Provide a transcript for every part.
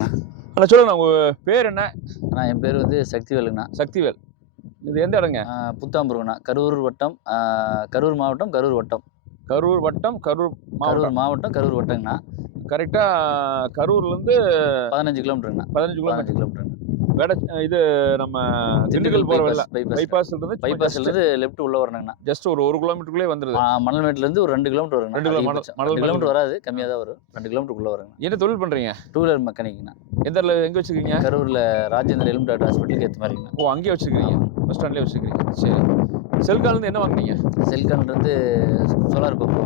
அண்ணா சொல்லுங்க உங்கள் பேர் என்ன? அண்ணா என் பேர் வந்து சக்திவேலுங்கண்ணா. சக்திவேல். இது எந்த இடங்க? புத்தாம்புருங்கண்ணா. கரூர் வட்டம் கரூர் மாவட்டம் கரூர் வட்டம். கரூர் வட்டம் கரூர் மாவட்டம் கரூர் மாவட்டம். கரூர் வட்டங்கண்ணா. கரெக்டாக கரூர்லேருந்து பதினஞ்சு கிலோமீட்டருங்கண்ணா. பதினஞ்சு கிலோமீட்டர். கிலோமீட்டருங்க வேட இது நம்ம திண்டுக்கல் பைபாஸ் பைபாஸ்ல இருந்து பைபாஸ்ல இருந்து லெஃப்ட் உள்ள வரணுங்கண்ணா. ஜஸ்ட் ஒரு ஒரு கிலோமீட்டருக்குள்ளே வந்துருது. மணல்மேட்ல இருந்து ஒரு ரெண்டு கிலோமீட்டர் வருங்க ரெண்டு கிலோமீட்டர் வராது கம்மியாக தான் வரும். ரெண்டு கிலோமீட்டருக்குள்ள வருங்க என்ன தொழில் பண்ணுறீங்க டூ வீலர் மெக்கானிக்ண்ணா எந்த எங்கே வச்சுருக்கீங்க? கரூர்ல ராஜேந்திர எலும்பு டாக்டர் ஹாஸ்பிட்டலுக்கு ஏற்ற மாதிரிங்கண்ணா. ஓ அங்கேயே வச்சுருக்கீங்க. பஸ் ஸ்டாண்ட்லேயே வச்சுருக்கீங்க. சரி. செல்காலேருந்து என்ன வாங்குனீங்க? செல்கான்ல இருந்து சோலார் பம்பு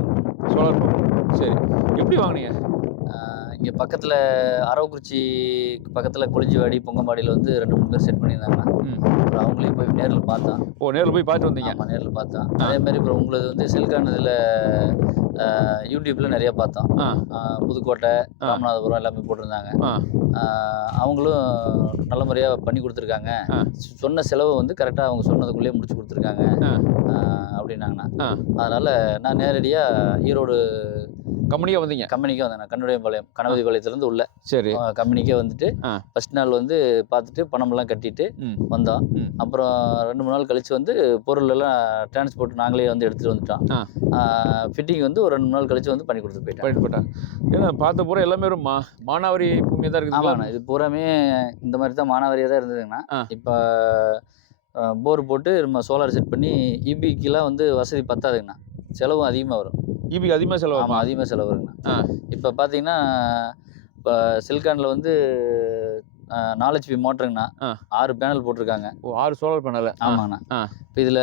சோலார் பம்ப் சரி. எப்படி வாங்குனீங்க? இங்கே பக்கத்தில் அரவக்குறிச்சி பக்கத்தில் கொளிஞ்சிவாடி பொங்கம்பாடியில் வந்து ரெண்டு மூணு பேர் செட் பண்ணியிருந்தாங்கண்ணா ம். அப்புறம் அவங்களையும் போய் நேரில் பார்த்தோம். ஓ நேரில் போய் பார்த்து வந்தீங்க? ஆமாம் நேரில் பார்த்தோம். அதே மாதிரி அப்புறம் உங்களது வந்து செல்கான் இதில் யூடியூப்பில் நிறைய பார்த்தோம். புதுக்கோட்டை. ராமநாதபுரம் எல்லாமே போட்டிருந்தாங்க. அவங்களும் நல்ல முறையாக பண்ணி கொடுத்துருக்காங்க. சொன்ன செலவு வந்து கரெக்டாக அவங்க சொன்னதுக்குள்ளேயே முடிச்சு கொடுத்துருக்காங்க. அப்படின்னாங்கண்ணா. அதனால் நான் நேரடியாக ஈரோடு கம்பெனியாக வந்தீங்க? கம்பெனிக்கே வந்தேன் கண்ணுடையம்பாளையம் கணபதிபாளையத்துலேருந்து உள்ள. சரி. கம்பெனிக்கே வந்துட்டு. ஃபர்ஸ்ட் நாள் வந்து பார்த்துட்டு பணமெல்லாம் கட்டிட்டு. வந்தோம். அப்புறம் ரெண்டு மூணு நாள் கழிச்சு வந்து பொருள் எல்லாம் டிரான்ஸ்போர்ட் நாங்களே வந்து எடுத்துகிட்டு வந்துட்டோம். ஃபிட்டிங் வந்து ஒரு ரெண்டு மூணு நாள் கழிச்சு வந்து பண்ணி கொடுத்துட்டு போயிட்டோம் போயிட்டு? போட்டாங்க ஏன்னா பார்த்த பூரா எல்லாமே ஒரு மா மானாவாரி பூமியாக தான் இருக்குதுங்களா? ஆமாண்ணா இது பூராமே இந்த மாதிரி தான் மானாவாரியாக தான் இருந்ததுங்கண்ணா. இப்போ போர் போட்டு நம்ம சோலார் செட் பண்ணி இபிக்கெலாம் வந்து வசதி பத்தாதுங்கண்ணா. செலவும் அதிகமாக வரும். ஈபிக்கு அதிகமாக செலவாகும் ஆமாம் அதிகமாக செலவு வருங்கண்ணா ஆ. இப்போ பார்த்தீங்கன்னா இப்போ சில்கானில் வந்து நாலு ஹெச்பி மோட்டருங்கண்ணா. ஆறு பேனல் போட்டிருக்காங்க. ஓ ஆறு சோலார் பேனல். ஆமாங்கண்ணா. இப்போ இதில்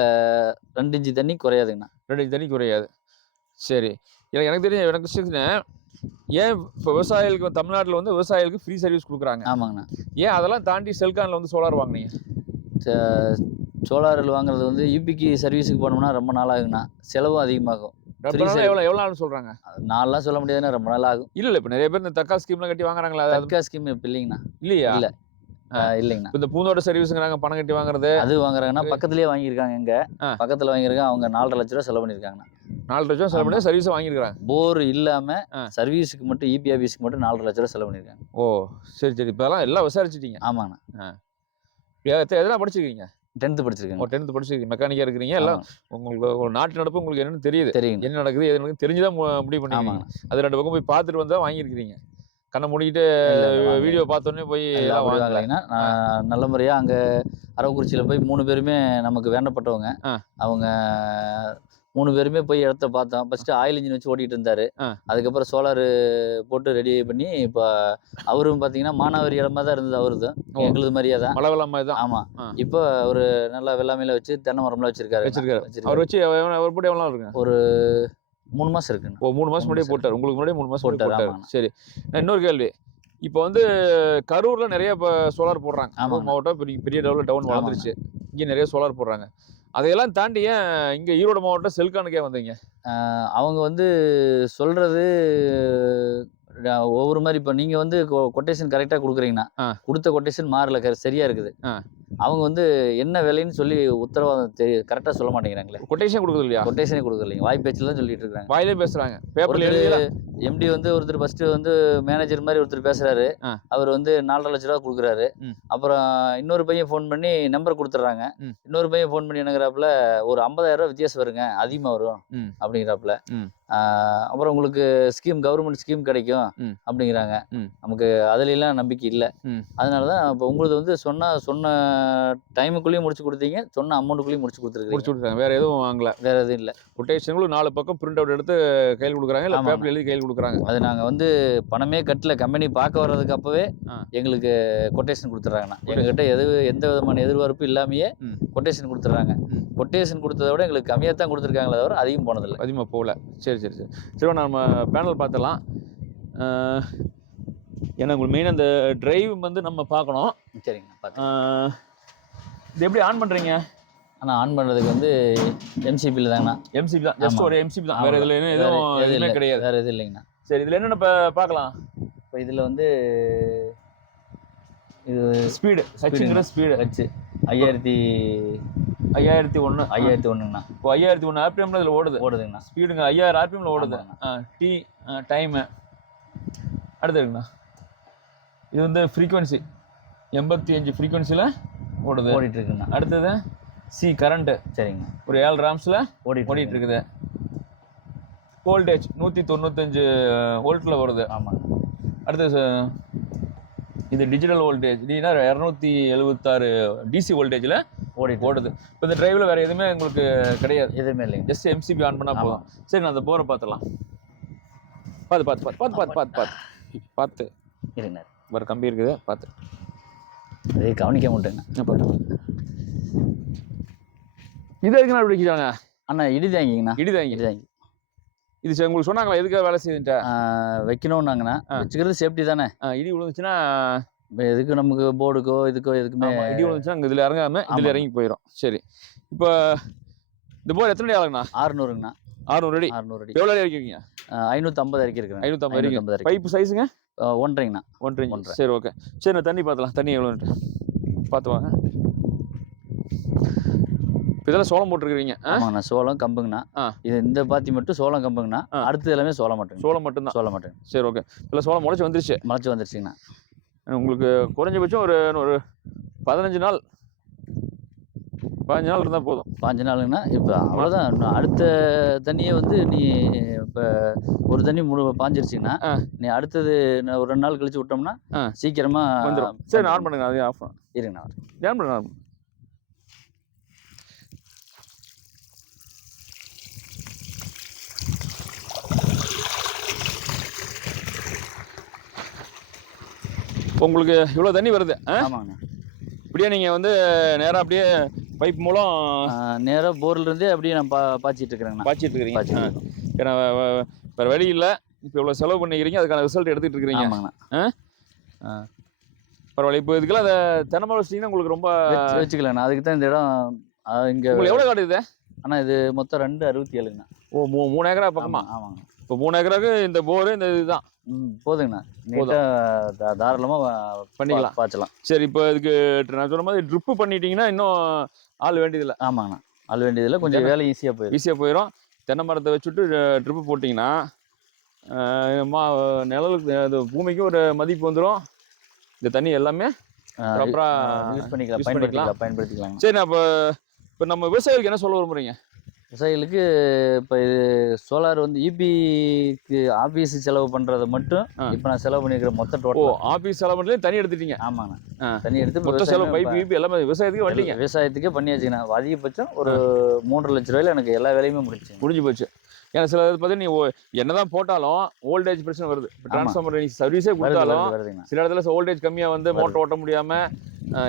ரெண்டு இன்ச்சு தண்ணி குறையாதுங்கண்ணா. ரெண்டு தண்ணி குறையாது. சரி. இல்லை எனக்கு தெரிஞ்ச எனக்கு விஷயத்துல ஏன் இப்போ விவசாயிகளுக்கு தமிழ்நாட்டில் வந்து விவசாயிகளுக்கு ஃப்ரீ சர்வீஸ் கொடுக்குறாங்க? ஆமாங்கண்ணா. ஏன் அதெல்லாம் தாண்டி செல்கானில் வந்து சோலார் வாங்குனீங்க? சோலாரில் வாங்குறது வந்து யூபிக்கு சர்வீஸுக்கு போனோம்னா ரொம்ப நாள் ஆகுங்கண்ணா செலவும் அதிகமாகும். ரொம்ப நாள். எவ்வளோ எவ்வளோ நாள் சொல்கிறாங்க அது நாலுலாம் சொல்ல முடியாதுன்னா ரொம்ப நாள் ஆகும். இல்லை இப்போ நிறைய பேர் இந்த தக்கா ஸ்கீம்லாம் கட்டி வாங்குறாங்களா தற்கா ஸ்கீம் இப்போ இல்லைங்கண்ணா. இல்லையா? இல்ல. இல்லைங்கண்ணா. இந்த பூந்தோட்ட சர்வீஸுங்கிறாங்க பணம் கட்டி வாங்குறது. அது வாங்குறாங்கன்னா பக்கத்துலேயே வாங்கியிருக்காங்க இங்கே. ஆ. பக்கத்தில் வாங்கியிருக்காங்க அவங்க நாலரை லட்ச ரூபா செலவு பண்ணியிருக்காங்கண்ணா. நாலு லட்சம் செலவு பண்ணி சர்வீஸை வாங்கியிருக்கிறாங்க. போர் இல்லாமல் ஆ. சர்வீஸுக்கு மட்டும் இபி ஆஃபீஸுக்கு மட்டும் நாலரை லட்ச ரூபா செலவு பண்ணியிருக்காங்க. ஓ சரி சரி. இப்போ எல்லாம் எல்லாம் விசாரிச்சிட்டீங்க. ஆமாங்கண்ணா எதெல்லாம் படிச்சிருக்கீங்க? டென்த்து படிச்சிருக்கேங்க. டென்த்து படிச்சிருக்கீங்க. மெக்கானிக்காக இருக்கிறீங்க? எல்லாம் உங்களுக்கு ஒரு நாட்டு நடப்பு உங்களுக்கு என்னன்னு தெரியுது. தெரியுங்க. என்ன நடக்குது எது நடக்குது தெரிஞ்சுதான் மு- முடிவு ஆமாங்கண்ணா அது ரெண்டு பக்கம் போய் பார்த்துட்டு வந்தா வாங்கியிருக்கிறீங்க. கண்ணை மூடிக்கிட்டு. வீடியோ பார்த்தோன்னே போய் இல்ல, எல்லாம் அப்படி வாங்கல. வாங்கலைங்கண்ணா நான் நல்ல முறையாக அங்கே அரவக்குறிச்சியில் போய் மூணு பேருமே நமக்கு வேண்டப்பட்டவங்க. அவங்க மூணு பேருமே போய் இடத்த பார்த்தோம். ஃபஸ்ட்டு ஆயில் இன்ஜின் வச்சு ஓட்டிகிட்டு இருந்தார். அதுக்கப்புறம் சோலார் போட்டு ரெடி பண்ணி இப்போ அவரும் பார்த்தீங்கன்னா மானாவாரி இடமா தான் இருந்தது அவருது. ஓ. எங்களுது மாதிரியே தான். மாதிரி தான். ஆமாம் ஆ. இப்போ ஒரு நல்லா வெள்ளாமையில வச்சு தென்னை மரம்லாம் வச்சிருக்காரு. வச்சிருக்காரு. அவர் வச்சு அவர் போட்டு எவ்வளோ நாள் இருக்குங்க? ஒரு மூணு மாதம் இருக்குண்ணா ஓ மூணு மாசம் முன்னாடியே மாசம் போட்டார். உங்களுக்கு முன்னாடியே மூணு மாசம் போட்டாரு. சரி. இன்னொரு கேள்வி. இப்போ வந்து கரூர்ல நிறைய இப்போ சோலார் போடுறாங்க. மாவட்டம் பெரிய பெரிய லெவலில் டவுன் ஆமாண்ணா. வளர்ந்துருச்சு. இங்கே நிறைய சோலார் போடுறாங்க. அதையெல்லாம் தாண்டி ஏன் இங்கே ஈரோடு மாவட்டம் செல்கானுக்கே வந்தீங்க அவங்க வந்து சொல்றது அஹ் ஒவ்வொரு மாதிரி இப்போ நீங்கள் வந்து கொட்டேஷன் கரெக்டாக கொடுக்குறீங்கன்னா ஆ. கொடுத்த கொட்டேஷன் மாறல கர- சரியா இருக்குது. அவங்க வந்து என்ன விலைன்னு சொல்லி உத்தரவாதம் தெரிய கரெக்டாக சொல்ல மாட்டேங்கிறாங்களே. கொட்டேஷன் கொடுக்குது இல்லையா கொட்டேஷனே கொடுக்கலைங்க வாய்ப்பேச்சில் தான் சொல்லிட்டு இருக்காங்க. வாயிலே ஒருத்தர் எழுதி எம்டி வந்து ஒருத்தர் ஃபர்ஸ்ட் வந்து மேனேஜர் மாதிரி ஒருத்தர் பேசுறாரு. அவர் வந்து நாலரை லட்ச ரூபா கொடுக்குறாரு. அப்புறம் இன்னொரு பையன் ஃபோன் பண்ணி நம்பர் கொடுத்துட்றாங்க. இன்னொரு பையன் ஃபோன் பண்ணி என்னங்கிறாப்புல ஒரு 50000 ரூபா வித்தியாசம் வருங்க. அதிகமாக வரும். அப்படிங்கிறாப்புல. அப்புறம் உங்களுக்கு ஸ்கீம் கவர்மெண்ட் ஸ்கீம் கிடைக்கும். அப்படிங்கிறாங்க. நமக்கு அதுலலாம் நம்பிக்கை இல்லை. ம். அதனால தான் இப்போ உங்களுக்கு வந்து சொன்ன சொன்ன டைமுக்குள்ளேயும் முடிச்சு கொடுத்தீங்க. சொன்ன அமௌண்ட்டுக்குள்ளேயும் முடிச்சு கொடுத்துருக்கீங்க. முடிச்சு கொடுத்தாங்க வேற எதுவும் வாங்கல. வேற எதுவும் இல்லை. கொட்டேஷன்களும் நாலு பக்கம் பிரிண்ட் அவுட் எடுத்து கையில் கொடுக்குறாங்க இல்லை. பேப்பர்ல எழுதி கையில் கொடுக்குறாங்க. அது நாங்கள் வந்து பணமே கட்டல. கம்பெனி பார்க்க வர்றதுக்கு அப்பவே. எங்களுக்கு கொட்டேஷன் கொடுத்துட்றாங்கண்ணா எங்ககிட்ட எது எந்த விதமான எதிர்பார்ப்பும் இல்லாமையே. கொட்டேஷன் கொடுத்துட்றாங்க. கொட்டேஷன் கொடுத்ததை விட எங்களுக்கு கம்மியாக தான் கொடுத்துருக்காங்களே தவிர அதிகம் போனதில்லை. அதிகமாக போகல. சரி சரி சரி. சரி நம்ம பேனல் பார்த்தலாம் அஹ், ஏன்னா உங்களுக்கு மெயின் அந்த டிரைவ் வந்து நம்ம பார்க்கணும். சரிங்க இது எப்படி ஆன் பண்ணுறீங்க ஆனால் ஆன் பண்ணுறதுக்கு வந்து எம்சிபியில் தாங்கண்ணா. எம்சிபி தான் ஜஸ்ட். ஒரு எம்சிபி தான். வேற. இதில் எதுவும் எதுவும். கிடையாது. வேறு எதுவும் இல்லைங்கண்ணா. சரி இதில் என்னென்ன இப்போ பார்க்கலாம்? இப்போ இதில் வந்து இது ஸ்பீடு ஹச்சுங்கிற ஸ்பீடு வச்சு ஐயாயிரத்தி ஐயாயிரத்தி ஒன்று ஐயாயிரத்தி ஒன்றுங்கண்ணா இப்போ ஐயாயிரத்தி ஒன்று ஆர்பிஎம்ல இதில் ஓடுது. ஓடுதுங்கண்ணா. ஸ்பீடுங்க ஐயாயிரம் ஆர்பிஎம்ல ஓடுது. டி டைமு அடுத்து இருக்குண்ணா இது வந்து ஃப்ரீக்வன்சி எண்பத்தி அஞ்சு ஃப்ரீக்வன்சியில் ஓடுது. ஓடிட்டு இருக்குண்ணா அடுத்தது சி கரண்ட்டு. சரிங்க. ஒரு ஏழு ராம்ஸில் ஓடிட்டு ஓடிட்டு இருக்குது வோல்டேஜ் நூற்றி தொண்ணூத்தஞ்சு வோல்ட்டில் வருது. ஆமாங்க. அடுத்தது இது டிஜிட்டல் வோல்டேஜ் இதுனா இரநூத்தி எழுபத்தாறு டிசி வோல்டேஜில் ஓடிட்டு ஓடுது. இப்போ இந்த டிரைவில் வேறு எதுவுமே உங்களுக்கு கிடையாது. எதுவுமே இல்லைங்க. ஜஸ்ட் எம்சிபி ஆன் பண்ணால் போதும். சரி நான் அந்த போரை பார்த்துலாம் பார்த்து பார்த்து பார்த்து பார்த்து பார்த்து பார்த்து பார்த்து பார்த்து. இருங்க. ஒரு கம்பி இருக்குது. பார்த்து அதே கவனிக்க மாட்டேங்க பார்த்து இது எதுக்கு நான் பிடிக்கிறாங்க அண்ணா இடி தாங்கிங்கண்ணா. இடிதாங்க இடி தாங்கி. இது உங்களுக்கு சொன்னாங்களா எதுக்காக வேலை செய்யுதுன்ட்டா? வைக்கணும்னாங்கண்ணா. வச்சுக்கிறது சேஃப்டி தானே. இடி விழுந்துச்சுன்னா? இப்போ எதுக்கு நமக்கு போர்டுக்கோ இதுக்கோ எதுக்குமே இடி விழுந்துச்சுன்னா அங்கே இதில் இறங்காம இதில். இறங்கி போயிடும் சரி. இப்போ இந்த போர் எத்தனை அடி ஆகுங்கண்ணா ஆறுநூறுங்கண்ணா. அறுநூறு அடி. அறுநூறு அடி. எவ்வளோ அடி இறக்கிங்க ஐநூற்றம்பது இறக்கி இருக்கிறேன் ஐநூற்றம்பது இறக்கி பைப்பு சைஸுங்க ஒன்றரைங்கண்ணா. ஒன்றரை இன்ச் ஒன்றரை. சரி ஓகே சரி நான் தண்ணி பார்த்தலாம் தண்ணி எவ்வளோன்ட்டு பார்த்து வாங்க. இதெல்லாம் சோளம் போட்டிருக்கிறீங்க ஆ? ஆமாங்கண்ணா சோளம் கம்புங்கண்ணா. இது இந்த பாத்தி மட்டும் சோளம் கம்புங்கண்ணா. அடுத்து எல்லாமே சோளம் மட்டும். சோளம் மட்டும்தான். சோளம் மட்டும். சரி ஓகே இதில் சோளம் முளைச்சி வந்துருச்சு. முளைச்சி வந்துருச்சுங்கண்ணா. உங்களுக்கு குறைஞ்சபட்சம் ஒரு ஒரு பதினஞ்சு நாள் பதினஞ்சு நாள் இருந்தால் போதும். பாஞ்சு நாளுங்கண்ணா இப்போ அவ்வளோதான் இன்னும் அடுத்த தண்ணியை வந்து நீ இப்போ ஒரு தண்ணி முழு பாஞ்சிருச்சுங்கன்னா ஆ. நீ அடுத்தது ஒரு ரெண்டு நாள் கழிச்சு விட்டோம்னா ஆ. சீக்கிரமா வந்துடும் சரி நான் ஆன் பண்ணுங்க அதையும் ஆஃப் இருங்கண்ணா ஆன் பண்ணுங்க உங்களுக்கு இவ்வளோ தண்ணி வருது ஆ? ஆமாங்கண்ணா இப்படியே நீங்கள் வந்து நேராக அப்படியே பைப் மூலம் நேராக போர்ல இருந்தே அப்படியே நான் பா பாய்ச்சிட்டு இருக்கிறேங்கண்ணா பாய்ச்சிட்டு இருக்கிறீங்க ஆ. ஏன்னா வேற வழி இல்லை. இப்போ இவ்வளோ செலவு பண்ணிக்கிறீங்க அதுக்கான ரிசல்ட் எடுத்துகிட்டு இருக்கிறீங்க ஆமாங்கண்ணா பரவாயில்ல. இப்போ இதுக்கெல்லாம் அதை தென்னமரம் வச்சிட்டிங்கன்னா உங்களுக்கு ரொம்ப வச்சு வச்சுக்கலாண்ணா அதுக்கு தான் இந்த இடம் ஆ, இங்க எவ்வளோ காட்டுது அண்ணா இது மொத்தம் ரெண்டு அறுபத்தி ஏழுங்கண்ணா. ஓ மூ மூணு ஏக்கரா பக்கமா? ஆமா, ஆமாங்க இப்போ மூணு ஏக்கராக்கு இந்த போரு இந்த இதுதான். போதுங்கண்ணா. தாராளமாக பண்ணிக்கலாம். பாய்ச்சலாம். சரி இப்போ இதுக்கு நான் சொன்ன மாதிரி ட்ரிப்பு பண்ணிட்டீங்கன்னா இன்னும் ஆள் வேண்டியதில்லை. ஆமாங்கண்ணா. அள்ள வேண்டியதில் கொஞ்சம் வேலை ஈஸியாக போயிடும் ஈஸியாக போயிடும் தென்னை மரத்தை வச்சுட்டு ட்ரிப்பு போட்டிங்கன்னா மா நிழலுக்கு அது பூமிக்கு ஒரு மதிப்பு வந்துடும் இந்த தண்ணி எல்லாமே ப்ராப்பரா யூஸ் பண்ணிக்கலாம். பயன்படுத்திக்கலாம் பயன்படுத்திக்கலாங்க சரி நான் இப்போ இப்போ நம்ம விவசாயிகளுக்கு என்ன சொல்ல விரும்புறீங்க? விவசாயிகளுக்கு இப்போ இது சோலார் வந்து இபிக்கு ஆபீஸ் செலவு பண்ணுறதை மட்டும். இப்போ நான் செலவு பண்ணியிருக்கிற மொத்த டோட்டல் ஆஃபீஸ் செலவு பண்ணி தண்ணி எடுத்துட்டீங்க. ஆமாண்ணா ஆ. தண்ணி எடுத்து மொத்த செலவு பைப் ஈபி எல்லாமே விவசாயத்துக்கு வண்டிங்க விவசாயத்துக்கே பண்ணியாச்சுங்கண்ணா அதிகபட்சம் ஒரு மூன்றரை லட்ச ரூபாயில எனக்கு எல்லா வேலையுமே முடிச்சு முடிஞ்சு போச்சு. ஏன்னா சில இது பார்த்து நீ என்னதான் போட்டாலும் ஓல்டேஜ் பிரச்சனை வருது. டிரான்ஸ்ஃபார்மர் நீ சர்வீஸே கொடுத்தாலும் சில இடத்துல ஓல்டேஜ் கம்மியாக வந்து மோட்டர் ஓட்ட முடியாமல்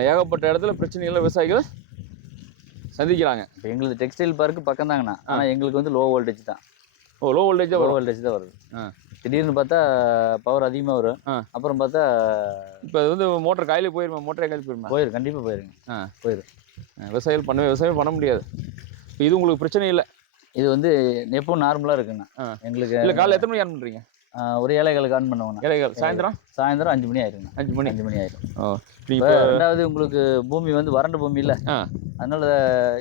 ஏகப்பட்ட இடத்துல பிரச்சனைகளை விவசாயிகள் சந்திக்கிறாங்க. இப்போ எங்களுக்கு டெக்ஸ்டைல் பார்க்கு பக்கம் தாங்கண்ணா ஆனால் எங்களுக்கு வந்து லோ வோல்டேஜ் தான். ஓ லோ வோல்டேஜாக லோ வோல்டேஜ் தான் வருது. திடீர்னு பார்த்தா பவர் அதிகமாக வரும். அப்புறம் பார்த்தா இப்போ அது வந்து மோட்டர் காயிலே போயிருமா? மோட்டரே காயில் போயிருமா? போயிடும் கண்டிப்பாக போயிருங்க. ஆ. போயிடும் விவசாயிகள் பண்ண விவசாயம் பண்ண முடியாது. இப்போ இது உங்களுக்கு பிரச்சனை இல்லை? இது வந்து எப்பவும் நார்மலாக இருக்குண்ணா. எங்களுக்கு இல்லை காலைல எத்தனை மணிக்கு ஆன் பண்ணுறீங்க ஒரு ஏழைகளுக்கு ஆன் பண்ணுவோங்கண்ணா இலைகள் சாயந்தரம்? சாயந்தரம் அஞ்சு மணி ஆயிருங்கண்ணா அஞ்சு மணி. அஞ்சு மணி ஆயிரும். ஓ ரெண்டாவது உங்களுக்கு பூமி வந்து வறண்ட பூமி இல்லை. அதனால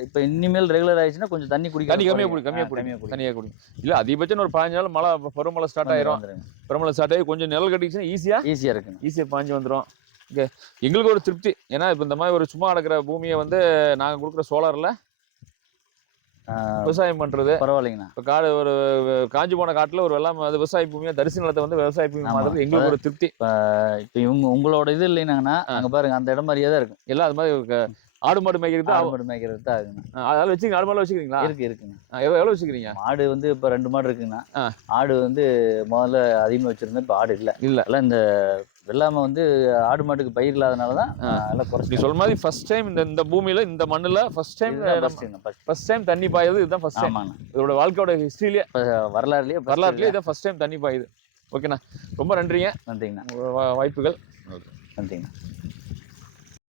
இப்போ இனிமேல் ரெகுலர் ஆயிடுச்சுன்னா கொஞ்சம் தண்ணி குடிக்க தண்ணி கம்மியாக குடி கம்மியாக குடி தனியாக குடி. இல்லை அதிகபட்சம் ஒரு பதினஞ்சு நாள் மழை பருவமழை ஸ்டார்ட் ஆயிரும். பருவமழை ஸ்டார்ட் ஆகி கொஞ்சம் நிழல் கட்டிச்சுன்னா ஈஸியாக ஈஸியாக இருக்குண்ணா ஈஸியாக பாஞ்சு வந்துடும் எங்களுக்கு ஒரு திருப்தி. ஏன்னா இப்போ இந்த மாதிரி ஒரு சும்மா கிடக்கிற பூமியை வந்து நாங்கள் கொடுக்குற சோலாரில் விவசாயம் பண்ணுறது பரவாயில்லைங்கண்ணா. இப்போ காடு ஒரு காஞ்சி போன காட்டில் ஒரு வெள்ளாம அது விவசாய பூமியாக தரிசு நிலத்தை வந்து விவசாய பூமி. மாறுறது எங்களுக்கு ஒரு திருப்தி. இப்போ இவங்க உங்களோட இது இல்லைனாங்கண்ணா அங்கே பாருங்க அந்த இடம் மாதிரியே தான் இருக்கும். எல்லாம் அது மாதிரி. ஆடு மாடு மேய்க்கிறது ஆடு மாடு மேய்க்கிறது தான் ஆகுங்கண்ணா அதெல்லாம் வச்சுக்கிறீங்க ஆடு மாடு வச்சுக்கிறீங்களா? இருக்கு இருக்குங்க. எவ்வளோ எவ்வளோ வச்சுக்கிறீங்க? மாடு வந்து இப்போ ரெண்டு மாடு இருக்குங்கண்ணா. ஆடு வந்து முதல்ல அதிகமாக வச்சிருந்தேன் இப்போ ஆடு இல்லை. இல்ல. எல்லாம் இந்த வெள்ளாமை வந்து ஆடு மாட்டுக்கு பயிர் இல்லாதனால தான் ஆ. எல்லாம் நீ குறைச்சி சொல்ற மாதிரி ஃபர்ஸ்ட் டைம் இந்த இந்த பூமியில இந்த மண்ணுல ஃபர்ஸ்ட் டைம் ஃபர்ஸ்ட் டைம் தண்ணி பாயுது இதுதான் ஃபர்ஸ்ட் டைம் இதோட வாழ்க்கையோட ஹிஸ்டரியிலே வரலாறுலேயே இதுதான். இதான் ஃபர்ஸ்ட் டைம் தண்ணி பாயுது ஓகேண்ணா ரொம்ப நன்றிங்க. நன்றிங்கண்ணா வாய்ப்புகள். நன்றிங்கண்ணா